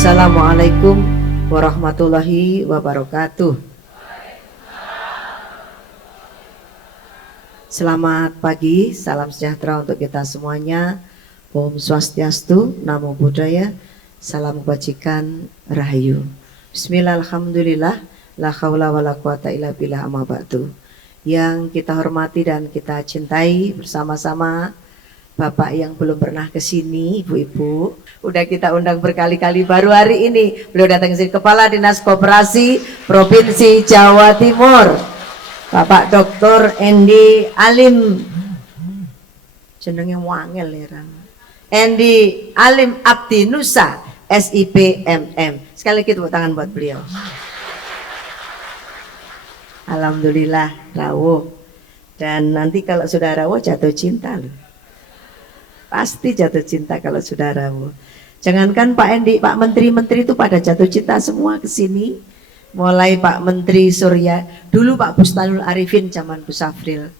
Assalamualaikum warahmatullahi wabarakatuh. Selamat pagi, salam sejahtera untuk kita semuanya. Om Swastiastu, Namo Buddhaya, salam kebajikan, Rahayu. Bismillah, alhamdulillah, la haula wa la quwata illa billah, amma ba'du. Yang kita hormati dan kita cintai bersama-sama Bapak yang belum pernah ke sini, ibu-ibu, udah kita undang berkali-kali, baru hari ini beliau datang ke sini, Kepala Dinas Koperasi Provinsi Jawa Timur, Bapak Dr. Endi Alim, jenengnya wangel ya, Endi Alim Abdi Nusa, SIP MM. Sekali lagi tepuk tangan buat beliau. Alhamdulillah rawuh. Dan nanti kalau sudah rawuh jatuh cinta loh. Pasti jatuh cinta kalau sudah rawuh. Jangankan Pak Endi, Pak Menteri-Menteri itu pada jatuh cinta semua ke sini. Mulai Pak Menteri Surya, dulu Pak Bustanul Arifin zaman Bu Safril.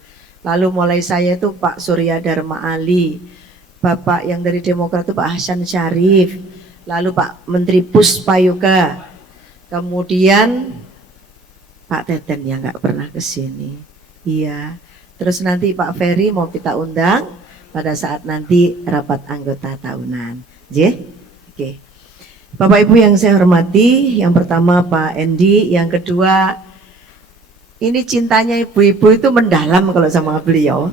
Lalu mulai saya itu Pak Surya Dharma Ali. Bapak yang dari Demokrat itu Pak Hasan Syarif. Lalu Pak Menteri Puspayoga. Kemudian Pak Teten yang nggak pernah ke sini. Iya. Terus nanti Pak Ferry mau kita undang pada saat nanti rapat anggota tahunan. Oke. Bapak Ibu yang saya hormati, yang pertama Pak Endi, yang kedua ini cintanya ibu-ibu itu mendalam kalau sama beliau.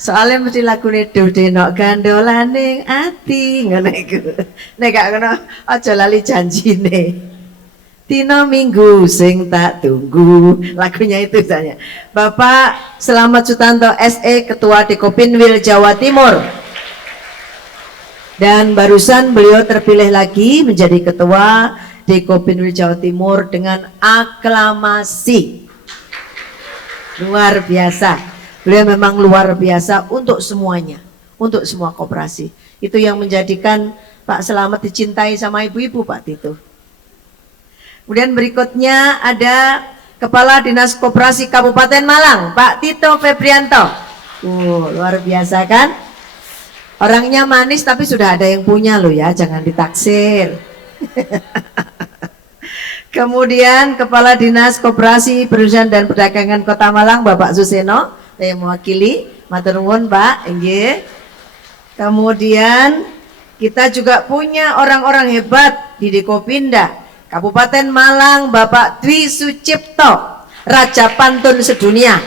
Soalnya mesti lagune denok gandolaning ati ngono iku. Nek gak ngono aja lali janjine. Dino Minggu sing tak tunggu, lagunya itu misalnya. Bapak Selamat Sutanto SE, Ketua Dekopinwil Jawa Timur. Dan barusan beliau terpilih lagi menjadi Ketua Dekopinwil Jawa Timur dengan aklamasi. Luar biasa. Beliau memang luar biasa untuk semuanya, untuk semua koperasi. Itu yang menjadikan Pak Selamat dicintai sama ibu-ibu, Pak Tito. Kemudian berikutnya ada Kepala Dinas Koperasi Kabupaten Malang, Pak Tito Febrianto. Luar biasa kan? Orangnya manis tapi sudah ada yang punya loh ya, jangan ditaksir. Kemudian Kepala Dinas Koperasi Perusahaan dan Perdagangan Kota Malang, Bapak Suseno, yang mewakili. Matur nuwun Pak, nggih. Kemudian kita juga punya orang-orang hebat di Dekopinda. Kabupaten Malang, Bapak Dwi Sucipto, Raja Pantun Sedunia.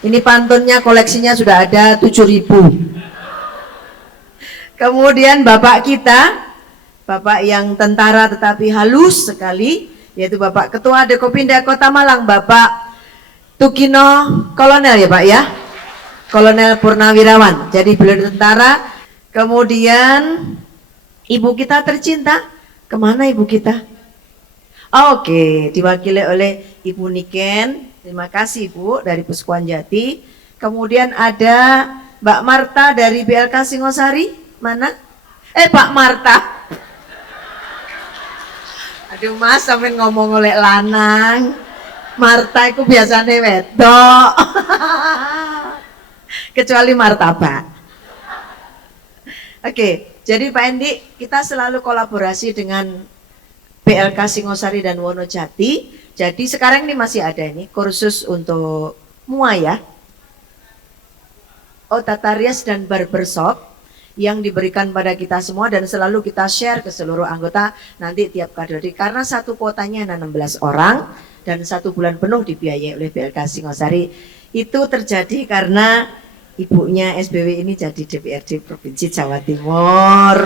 Ini pantunnya koleksinya sudah ada 7.000. Kemudian Bapak kita, Bapak yang tentara tetapi halus sekali, yaitu Bapak Ketua Dekopinda Kota Malang, Bapak Tukino Kolonel ya Pak ya, Kolonel Purnawirawan. Jadi beliau tentara. Kemudian ibu kita tercinta, kemana ibu kita? Oke, diwakili oleh Ibu Niken. Terima kasih Bu dari Puskuan Jati. Kemudian ada Mbak Marta dari BLK Singosari. Mana? Pak Marta. Aduh Mas, sampai ngomong oleh lanang. Marta itu biasanya wedok. Kecuali martabak. Oke. Jadi Pak Endi, kita selalu kolaborasi dengan BLK Singosari dan Wonojati. Jadi sekarang ini masih ada ini kursus untuk MUA ya, Tata Rias dan Barbershop yang diberikan pada kita semua dan selalu kita share ke seluruh anggota nanti tiap kadori. Karena satu kuotanya ada 16 orang dan 1 bulan penuh dibiayai oleh BLK Singosari. Itu terjadi karena ibunya SBW ini jadi DPRD Provinsi Jawa Timur.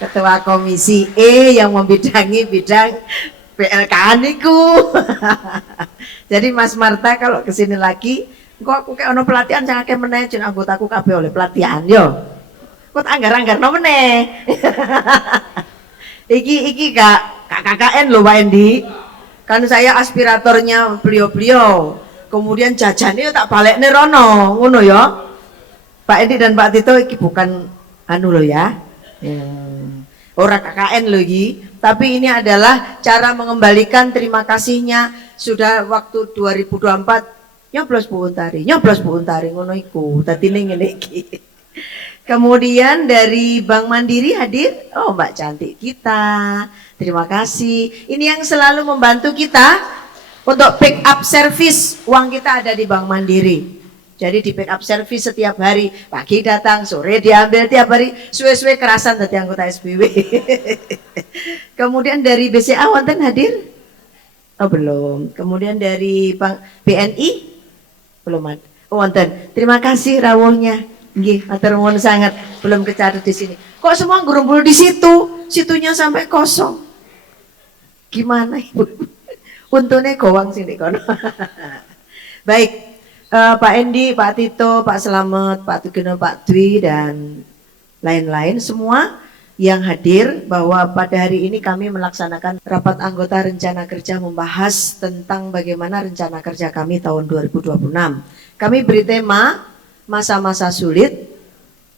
Ketua Komisi E yang membidangi bidang PLK niku. Jadi Mas Marta kalau kesini lagi, kok aku kayak ono pelatihan jangan kayak meneh jeneng anggotaku kabeh oleh pelatihan yo. Kok anggar-anggar no meneh. Iki Kak KKN loh Pak Endi. Kan saya aspiratornya beliau-beliau. Kemudian jajannya tak balik nih Rono, ngono ya. Pak Endi dan Pak Tito ini bukan anu lo ya, orang KKN lo ini, tapi ini adalah cara mengembalikan terima kasihnya. Sudah waktu 2024 nyoblos Bu Untari ngono iku. Dadi ning ngene iki. Kemudian dari Bank Mandiri hadir, oh Mbak cantik kita, terima kasih. Ini yang selalu membantu kita untuk pick up service, uang kita ada di Bank Mandiri. Jadi di pick up service setiap hari, pagi datang, sore diambil tiap hari, suwe-suwe kerasan tadi anggota SBW. Kemudian dari BCA wonten hadir? Oh belum. Kemudian dari Bank BNI? Belum ada. Oh wonten. Terima kasih rawuhnya. Nggih, matur nuwun sangat, belum kecatat di sini. Kok semua ngumpul di situ? Situnya sampai kosong. Gimana Ibu? Untungnya gowang sini kono. Baik, Pak Endi, Pak Tito, Pak Slamet, Pak Tugino, Pak Dwi dan lain-lain semua yang hadir bahwa pada hari ini kami melaksanakan rapat anggota rencana kerja membahas tentang bagaimana rencana kerja kami tahun 2026. Kami beri tema masa-masa sulit,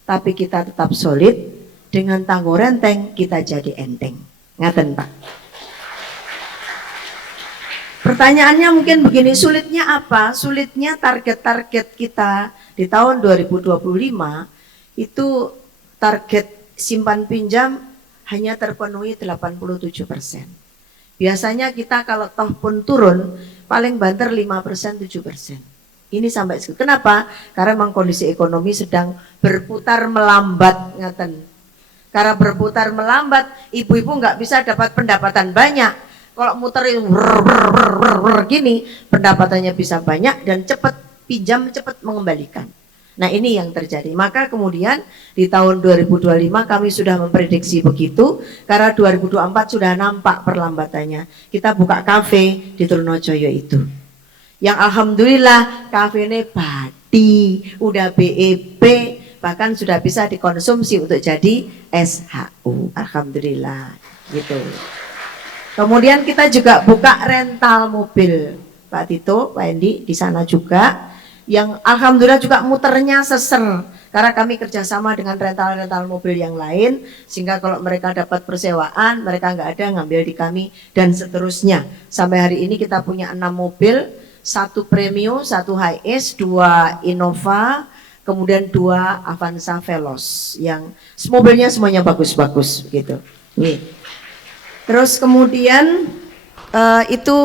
tapi kita tetap solid, dengan tangguh renteng kita jadi enteng. Ngaten Pak. Pertanyaannya mungkin begini, sulitnya apa? Sulitnya target-target kita di tahun 2025 itu target simpan pinjam hanya terpenuhi 87%. Biasanya kita kalau toh pun turun, paling banter 5%, 7%. Ini sampai segitu. Kenapa? Karena memang kondisi ekonomi sedang berputar melambat, ngaten. Karena berputar melambat, ibu-ibu nggak bisa dapat pendapatan banyak. Kalau muterin gini, pendapatannya bisa banyak dan cepat pinjam, cepat mengembalikan. Nah ini yang terjadi. Maka kemudian di tahun 2025 kami sudah memprediksi begitu, karena 2024 sudah nampak perlambatannya. Kita buka kafe di Trunojoyo itu. Yang alhamdulillah kafe ini Pati, udah BEP, bahkan sudah bisa dikonsumsi untuk jadi SHU. Alhamdulillah gitu. Kemudian kita juga buka rental mobil, Pak Tito, Pak Endi di sana juga, yang alhamdulillah juga muternya seser. Karena kami kerjasama dengan rental-rental mobil yang lain, sehingga kalau mereka dapat persewaan, mereka nggak ada ngambil di kami dan seterusnya. Sampai hari ini kita punya 6 mobil, 1 Premio, 1 Hiace, 2 Innova, kemudian 2 Avanza Veloz yang mobilnya semuanya bagus-bagus gitu. Nih. Terus kemudian itu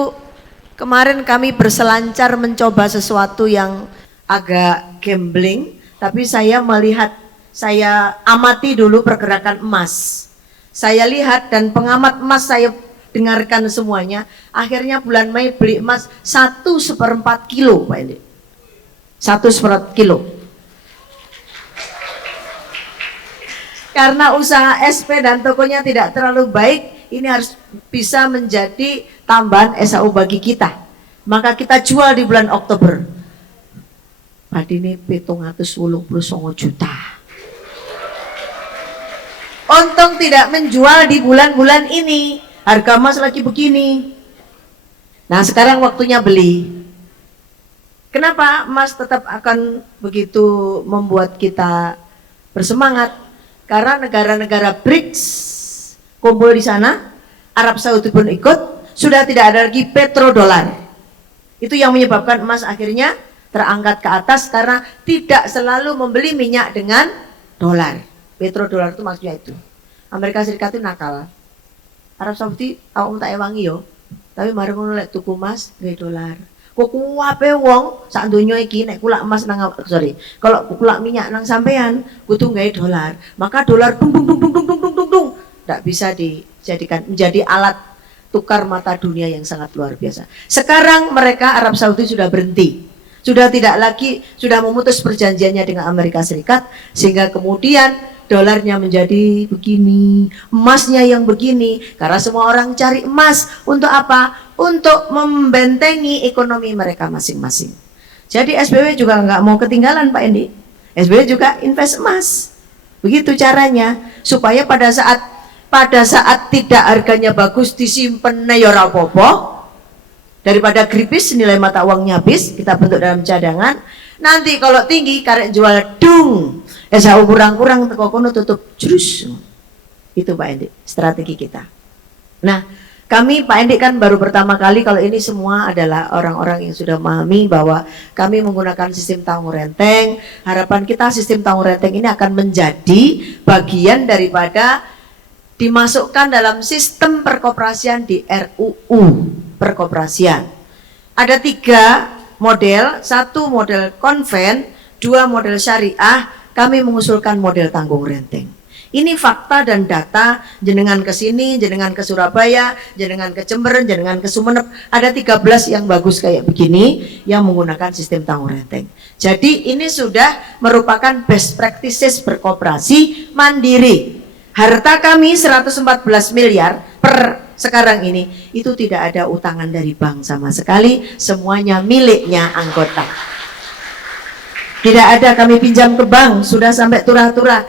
kemarin kami berselancar mencoba sesuatu yang agak gambling, tapi saya melihat, saya amati dulu pergerakan emas. Saya lihat dan pengamat emas saya dengarkan semuanya. Akhirnya bulan Mei beli emas 1/4 kilo, Pak Endi. 1/4 kilo. Karena usaha SP dan tokonya tidak terlalu baik, ini harus bisa menjadi tambahan SAU bagi kita. Maka kita jual di bulan Oktober. Padi ini 789 juta. Untung tidak menjual di bulan-bulan ini. Harga emas lagi begini. Nah sekarang waktunya beli. Kenapa emas tetap akan begitu membuat kita bersemangat? Karena negara-negara BRICS kumpul di sana, Arab Saudi pun ikut, sudah tidak ada lagi petrodolar. Itu yang menyebabkan emas akhirnya terangkat ke atas karena tidak selalu membeli minyak dengan dolar. Petrodolar itu maksudnya itu. Amerika Serikat itu nakal. Arab Saudi awakmu tak ewangi yo, tapi mari ngono lek tuku emas nggae dolar. Kok kuwape wong sak donya iki nek kulak emas nang kalau kulak minyak nang sampean kudu nggae dolar. Maka dolar dung dung dung dung dung dung dung dung tidak bisa dijadikan menjadi alat tukar mata dunia yang sangat luar biasa. Sekarang mereka Arab Saudi sudah berhenti. Sudah tidak lagi, sudah memutus perjanjiannya dengan Amerika Serikat sehingga kemudian dolarnya menjadi begini, emasnya yang begini, karena semua orang cari emas untuk apa? Untuk membentengi ekonomi mereka masing-masing. Jadi SBW juga nggak mau ketinggalan Pak Endi. SBW juga invest emas. Begitu caranya supaya pada saat tidak harganya bagus disimpen ya ora apa-apa. Daripada gripis nilai mata uangnya habis, kita bentuk dalam cadangan. Nanti kalau tinggi karek jual dung. SHU kurang-kurang teko kono tutup jurus. Itu Pak Endi, strategi kita. Nah, Kami Pak Endi kan baru pertama kali, kalau ini semua adalah orang-orang yang sudah memahami bahwa kami menggunakan sistem tanggung renteng. Harapan kita sistem tanggung renteng ini akan menjadi bagian daripada dimasukkan dalam sistem perkoperasian di RUU perkoperasian. Ada 3 model, 1 model konven, 2 model syariah, kami mengusulkan model tanggung renteng. Ini fakta dan data, jenengan ke sini, jenengan ke Surabaya, jenengan ke Jember, jenengan ke Sumeneb, ada 13 yang bagus kayak begini yang menggunakan sistem tanggung renteng. Jadi ini sudah merupakan best practices berkoperasi mandiri. Harta kami 114 miliar per sekarang ini, itu tidak ada utangan dari bank sama sekali, semuanya miliknya anggota. Tidak ada kami pinjam ke bank, sudah sampai turah-turah.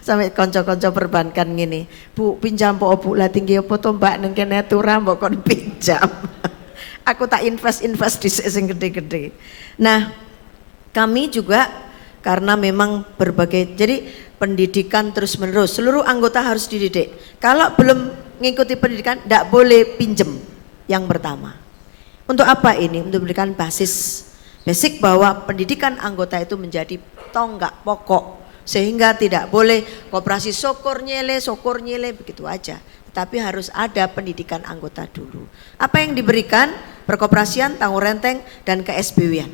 Sampai konco-konco perbankan gini, Bu pinjam po Bu lah tinggi apa to Mbak neng kene turah mbok kon pinjam. Aku tak invest di sing gede-gede. Nah, kami juga karena memang berbagai, jadi pendidikan terus menerus, seluruh anggota harus dididik. Kalau belum mengikuti pendidikan tidak boleh pinjem. Yang pertama, untuk apa ini? Untuk memberikan basic bahwa pendidikan anggota itu menjadi tonggak pokok, sehingga tidak boleh koperasi sokor nyele begitu aja, tetapi harus ada pendidikan anggota dulu. Apa yang diberikan? Perkoperasian, tanggung renteng, dan ke SBW-an.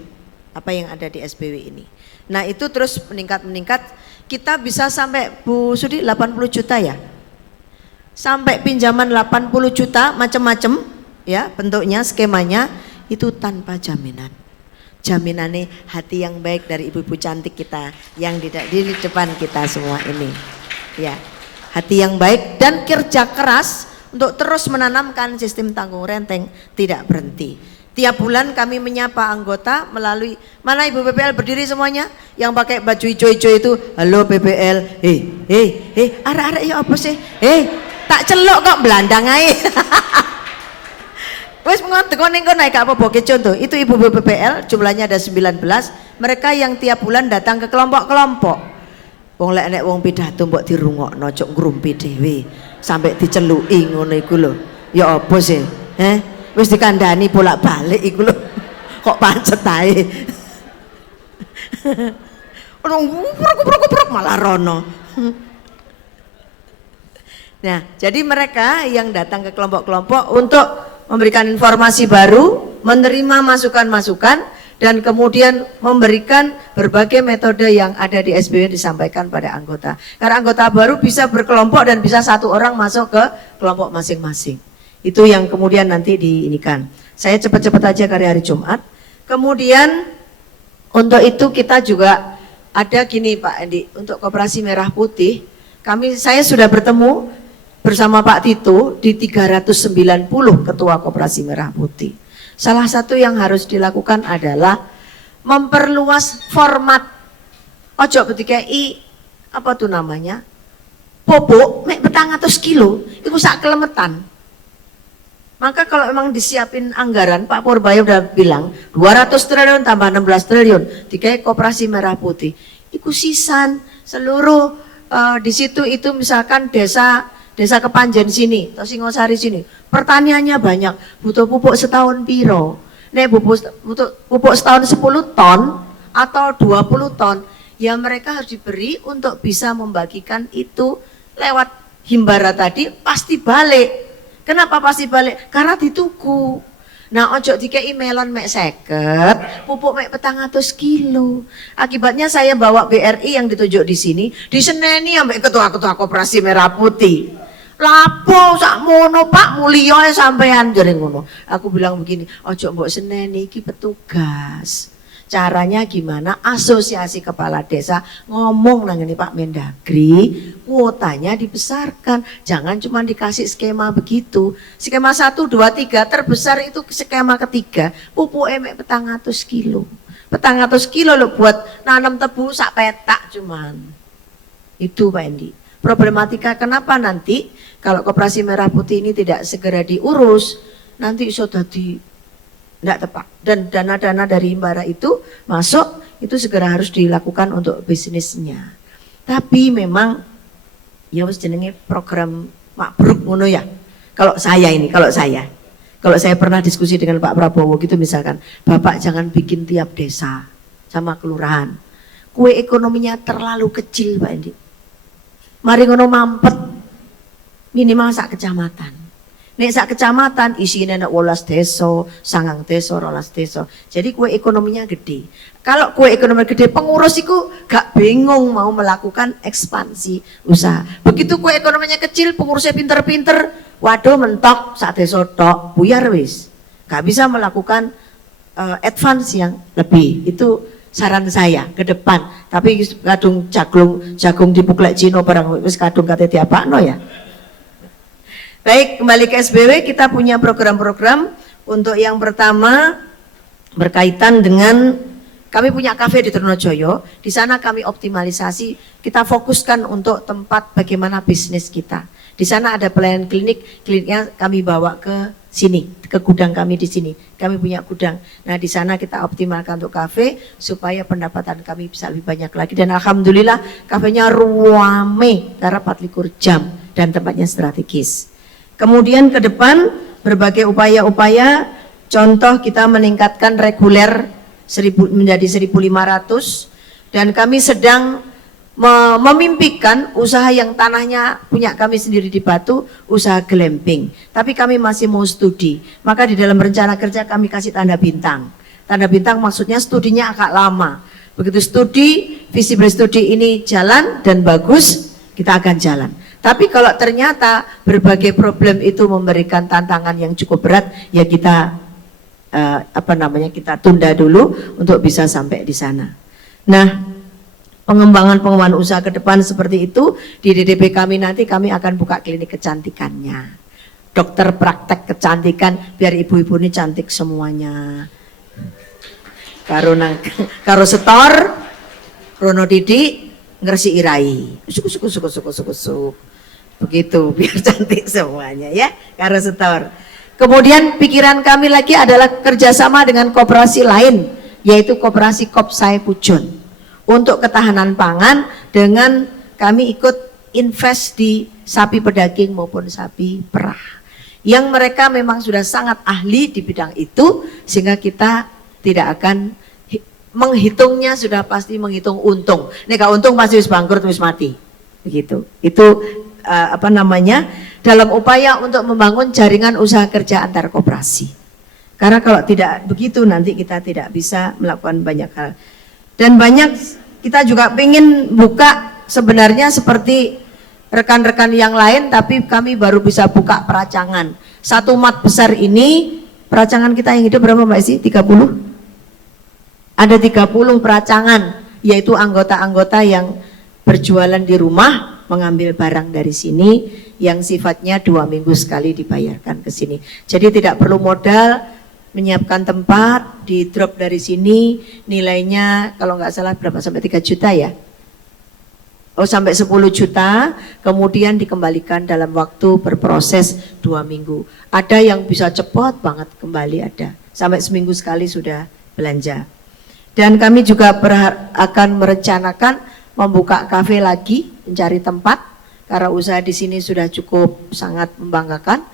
Apa yang ada di SBW ini. Nah itu terus meningkat, kita bisa sampai Bu Sudi 80 juta ya, sampai pinjaman 80 juta macam-macam ya bentuknya, skemanya itu tanpa jaminan. Jaminannya hati yang baik dari ibu-ibu cantik kita yang di depan kita semua ini ya, hati yang baik dan kerja keras untuk terus menanamkan sistem tanggung renteng tidak berhenti. Tiap bulan kami menyapa anggota melalui, mana ibu BPL berdiri semuanya yang pakai baju hijau-hijau itu, halo BPL, arek-arek ya apa sih, tak celok kok belandang aja. Wes mengontek-ontek naik apa bokeh contoh, itu ibu BPL jumlahnya ada 19, mereka yang tiap bulan datang ke kelompok-kelompok. Wong lek nek wong pidato mbok dirungokno cok ngrumpi dhewe sampai diceluki ngono iku lho. Ya apa sih? Wis dikandani bolak-balik iku lho. Kok pancet ae. Prok malah rono. Nah, jadi mereka yang datang ke kelompok-kelompok untuk memberikan informasi baru, menerima masukan-masukan, dan kemudian memberikan berbagai metode yang ada di SBW disampaikan pada anggota. Karena anggota baru bisa berkelompok dan bisa 1 orang masuk ke kelompok masing-masing. Itu yang kemudian nanti diinikan. Saya cepat-cepat aja karena hari Jumat. Kemudian untuk itu kita juga ada gini Pak Endi, untuk Koperasi Merah Putih, saya sudah bertemu bersama Pak Tito di 390 ketua Koperasi Merah Putih. Salah satu yang harus dilakukan adalah memperluas format. Ojo betikai apa tuh namanya? Popok mek 400 kilo, itu sak kelemetan. Maka kalau memang disiapin anggaran, Pak Purbayo udah bilang 200 triliun tambah 16 triliun dikai Koperasi Merah Putih. Iku sisan seluruh di situ itu misalkan desa Kepanjen sini, atau Singosari sini, pertaniannya banyak, butuh pupuk setahun piro. Nek butuh pupuk setahun 10 ton atau 20 ton, ya mereka harus diberi untuk bisa membagikan itu lewat himbara tadi, pasti balik. Kenapa pasti balik? Karena dituku. Nah ojo dikei melon mek 50, pupuk mek 400 kilo. Akibatnya saya bawa BRI yang ditunjuk di sini, diseneni ambek ketua-ketua Koperasi Merah Putih. Lapo sakmono Pak Mulya sampean jare ngono. Aku bilang begini, ojo mbok seneni iki petugas. Caranya gimana? Asosiasi kepala desa ngomong nang ini Pak Mendagri, kuotanya dibesarkan. Jangan cuma dikasih skema begitu. Skema 1, 2, 3, terbesar itu skema ketiga. Pupuk emek 400 kilo. 400 kilo lo buat nanam tebu sak petak cuman. Itu Pak Endi. Problematika kenapa nanti kalau Koperasi Merah Putih ini tidak segera diurus, nanti sudah tidak tepat. Dan dana-dana dari himbara itu masuk, itu segera harus dilakukan untuk bisnisnya. Tapi memang ya wis jenenge program mabruk ngono ya. Kalau saya pernah diskusi dengan Pak Prabowo gitu misalkan, Bapak jangan bikin tiap desa sama kelurahan. Kue ekonominya terlalu kecil Pak Endi. Mari ngono mampet minimal sak kecamatan. Nek sak kecamatan isinya nek 18 desa, 9 desa, 12 desa. Jadi kue ekonominya gede. Kalau kue ekonomi gede, pengurus itu gak bingung mau melakukan ekspansi usaha. Begitu kue ekonominya kecil, pengurusnya pinter-pinter, waduh mentok sak desa tok, buyar wis. Gak bisa melakukan advance yang lebih. Itu saran saya ke depan. Tapi kadung jagung dipuklek Cino barang wis kadung kate diapakno ya. Baik, kembali ke SBW, kita punya program-program. Untuk yang pertama berkaitan dengan kami punya kafe di Trunojoyo. Di sana kami optimalisasi, kita fokuskan untuk tempat bagaimana bisnis kita. Di sana ada pelayanan kliniknya kami bawa ke sini, ke gudang kami di sini. Kami punya gudang. Nah, di sana kita optimalkan untuk kafe supaya pendapatan kami bisa lebih banyak lagi. Dan alhamdulillah kafenya ruame karena 24 jam dan tempatnya strategis. Kemudian ke depan berbagai upaya-upaya, contoh kita meningkatkan reguler menjadi 1.500 dan kami sedang memimpikan usaha yang tanahnya punya kami sendiri di Batu, usaha glamping. Tapi kami masih mau studi, maka di dalam rencana kerja kami kasih tanda bintang. Tanda bintang maksudnya studinya agak lama. Begitu studi, visible studi ini jalan dan bagus, kita akan jalan. Tapi kalau ternyata berbagai problem itu memberikan tantangan yang cukup berat, ya kita kita tunda dulu untuk bisa sampai di sana. Nah, pengembangan usaha ke depan seperti itu di DDP kami nanti kami akan buka klinik kecantikannya. Dokter praktek kecantikan biar ibu-ibu ini cantik semuanya. Karo setor, Rono Didi ngersi irai. Suku. Begitu biar cantik semuanya ya, karo setor. Kemudian pikiran kami lagi adalah kerjasama dengan koperasi lain, yaitu koperasi Kopsai Pujon untuk ketahanan pangan dengan kami ikut invest di sapi pedaging maupun sapi perah yang mereka memang sudah sangat ahli di bidang itu, sehingga kita tidak akan menghitungnya, sudah pasti menghitung untung. Nek untung pasti wis bangkrut wis mati. Begitu. Itu dalam upaya untuk membangun jaringan usaha kerja antar koperasi. Karena kalau tidak begitu nanti kita tidak bisa melakukan banyak hal. Dan banyak kita juga ingin buka sebenarnya seperti rekan-rekan yang lain, tapi kami baru bisa buka peracangan. Satu mat besar ini, peracangan kita yang hidup berapa Mbak Isi? 30? Ada 30 peracangan, yaitu anggota-anggota yang berjualan di rumah, mengambil barang dari sini yang sifatnya 2 minggu sekali dibayarkan ke sini. Jadi tidak perlu modal, menyiapkan tempat, di drop dari sini, nilainya kalau nggak salah berapa, sampai 3 juta ya? Oh, sampai 10 juta, kemudian dikembalikan dalam waktu berproses 2 minggu. Ada yang bisa cepat banget kembali, ada. Sampai seminggu sekali sudah belanja. Dan kami juga akan merencanakan membuka kafe lagi, mencari tempat, karena usaha di sini sudah cukup sangat membanggakan.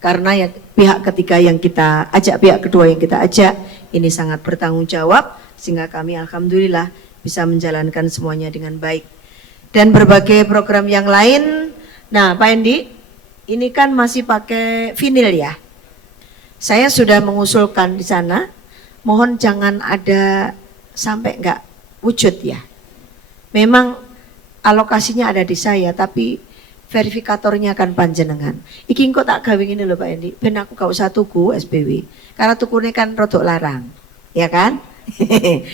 Karena yang pihak ketiga yang kita ajak, pihak kedua yang kita ajak, ini sangat bertanggung jawab, sehingga kami alhamdulillah bisa menjalankan semuanya dengan baik. Dan berbagai program yang lain. Nah Pak Endi, ini kan masih pakai vinil ya. Saya sudah mengusulkan di sana, mohon jangan ada sampai enggak wujud ya. Memang alokasinya ada di saya, tapi verifikatornya kan panjenengan. Iki kok tak gawe ngene lho Pak Endi, ben aku gak usah tuku SBW. Karena tukune kan rodok larang. Ya kan?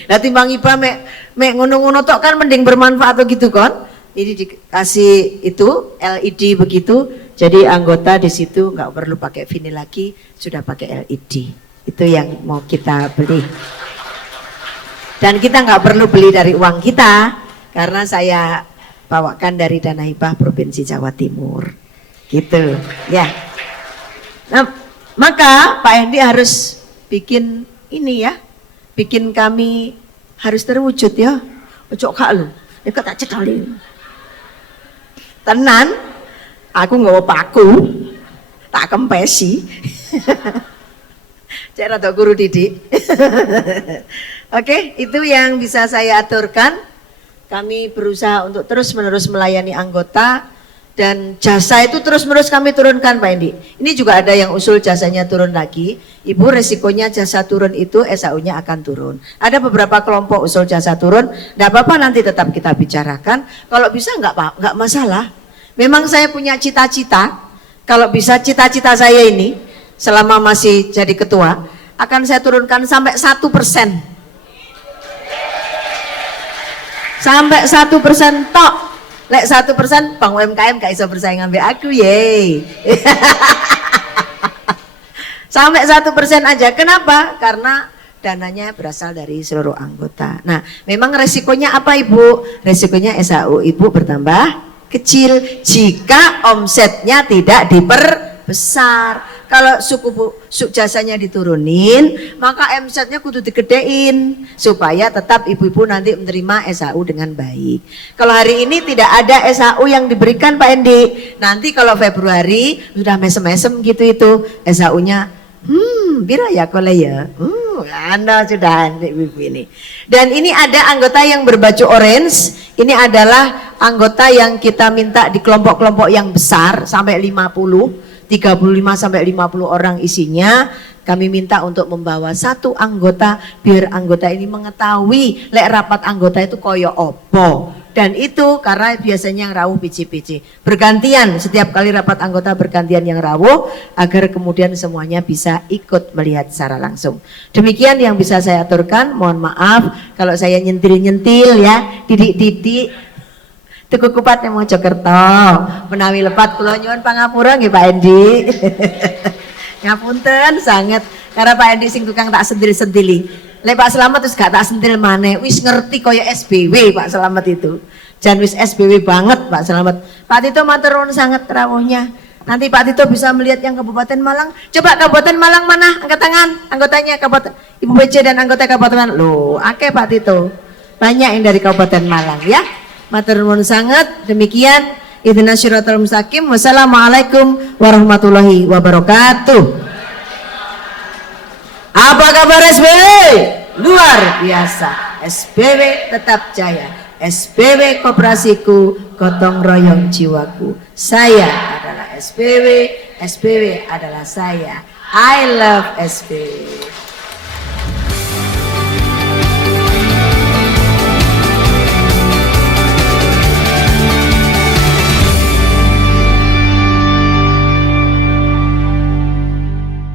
Lah timbang iba mek ngono-ngono tok kan mending bermanfaat gitu kan. Ini dikasih itu LED begitu. Jadi anggota di situ nggak perlu pakai vinil lagi, sudah pakai LED. Itu yang mau kita beli. Dan kita nggak perlu beli dari uang kita, karena saya bawakan dari dana hibah Provinsi Jawa Timur, gitu, ya. Nah, maka Pak Hendi harus bikin ini ya, bikin kami harus terwujud ya. Ojo kak lu, ya tak cedali. Tenan, aku nggak paku, tak kempesi. Cek rada guru didik. Oke, itu yang bisa saya aturkan. Kami berusaha untuk terus-menerus melayani anggota dan jasa itu terus-menerus kami turunkan Pak Endi. Ini juga ada yang usul jasanya turun lagi. Ibu, resikonya jasa turun itu SAU-nya akan turun. Ada beberapa kelompok usul jasa turun, enggak apa-apa, nanti tetap kita bicarakan. Kalau bisa enggak masalah. Memang saya punya cita-cita, kalau bisa cita-cita saya ini selama masih jadi ketua akan saya turunkan sampai 1%. Sampai 1% tok. Lek 1% Bang UMKM gak iso bersaing ambil aku ye. Sampai 1% aja. Kenapa? Karena dananya berasal dari seluruh anggota. Nah, memang resikonya apa Ibu? Resikonya SAU Ibu bertambah kecil jika omsetnya tidak diperbesar. Kalau jasanya diturunin, maka omsetnya kudu digedein supaya tetap ibu-ibu nanti menerima SAU dengan baik. Kalau hari ini tidak ada SAU yang diberikan Pak Endi, nanti kalau Februari sudah mesem-mesem gitu itu SAU-nya, bira ya kole ya, Anda sudah ibu ini. Dan ini ada anggota yang berbaju orange, ini adalah anggota yang kita minta di kelompok-kelompok yang besar sampai 35 sampai 50 orang isinya. Kami minta untuk membawa satu anggota biar anggota ini mengetahui lek rapat anggota itu koyo opo. Dan itu karena biasanya yang rawuh pici-pici. Bergantian, setiap kali rapat anggota bergantian yang rawuh agar kemudian semuanya bisa ikut melihat secara langsung. Demikian yang bisa saya aturkan. Mohon maaf kalau saya nyentil-nyentil ya, didik-didik. Tuku kupat yang Mojokerto, menawi lepat kula nyuwun pangapura nggih Pak Endi. Ngapunten sanget karena Pak Endi sing tukang tak sentil-sentili. Lek Pak Slamet wis gak tak sentil maneh, wis ngerti kaya SBW Pak Slamet itu. Jan wis SBW banget Pak Slamet. Pak Tito matur nuwun sanget rawuhnya. Nanti Pak Tito bisa melihat yang Kabupaten Malang. Coba Kabupaten Malang mana? Angkat tangan. Anggotanya Kabupaten Ibu PC dan anggota Kabupaten Malang. Loh, akeh Pak Tito. Banyak yang dari Kabupaten Malang ya. Matur nuwun sangat. Demikian ihdinas siratal mustaqim. Wassalamualaikum warahmatullahi wabarakatuh. Apa kabar SBW? Luar biasa. SBW tetap jaya. SBW kooperasiku, gotong royong jiwaku. Saya adalah SBW, SBW adalah saya. I love SBW.